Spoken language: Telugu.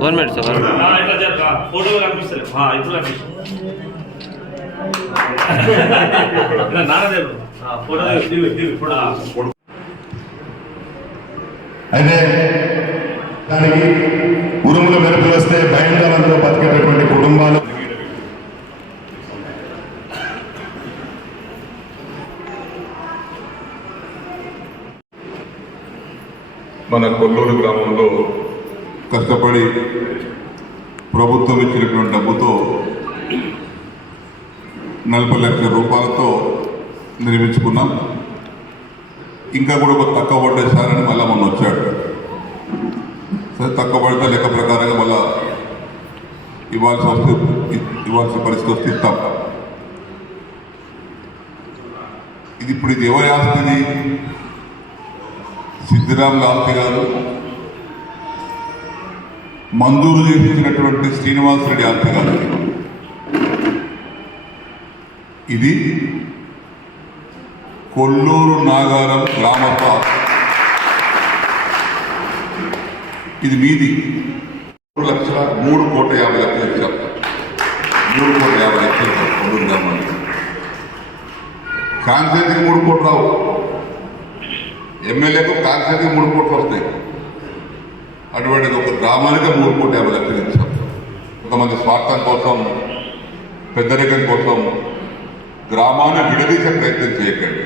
One minute sir. ఫోటోలో కనిపిస్తలేదు ఇప్పుడు ఫోటో దిగు. అయితే దానికి ఉరుములు మెరుపులు వస్తే భయంకరంతో బతికేటటువంటి కుటుంబాలు మన కొల్లూరు గ్రామంలో కష్టపడి ప్రభుత్వం ఇచ్చినటువంటి డబ్బుతో నలభై లక్షల రూపాయలతో నిర్మించుకున్నాం. ఇంకా కూడా ఒక తక్కువ పడ్డే సార్ మళ్ళీ మొన్న వచ్చాడు. సరే తక్కువ పడితే లెక్క ప్రకారంగా మళ్ళా ఇవ్వాల్సి వస్తే ఇవ్వాల్సిన పరిస్థితి వస్తే ఇస్తాం. ఇది ఇప్పుడు ఇది ఎవరి ఆస్తిది? సిద్ధిరాముల ఆస్తి కాదు. మంజూరు చేసినటువంటి శ్రీనివాస్ రెడ్డి ఆస్తి ఇది కొల్లూరు నాగారం గ్రామప్ప ఇది మీది. మూడు లక్షల మూడు కోట్ల యాభై లక్షలు ఇచ్చారు. మూడు కోట్ల యాభై లక్షలు ఇచ్చాం కొల్లూరు గ్రామానికి. కాన్సెన్సీకి మూడు కోట్లు రావు. ఎమ్మెల్యేకు కాన్సెన్సీకి మూడు కోట్లు వస్తాయి. అటువంటిది ఒక గ్రామానికి మూడు కోటి యాభై లక్షలు ఇచ్చాం కొంతమంది స్వార్థం కోసం పెద్దరికం కోసం గ్రామాన్ని విడదీసే ప్రయత్నం చేయకండి.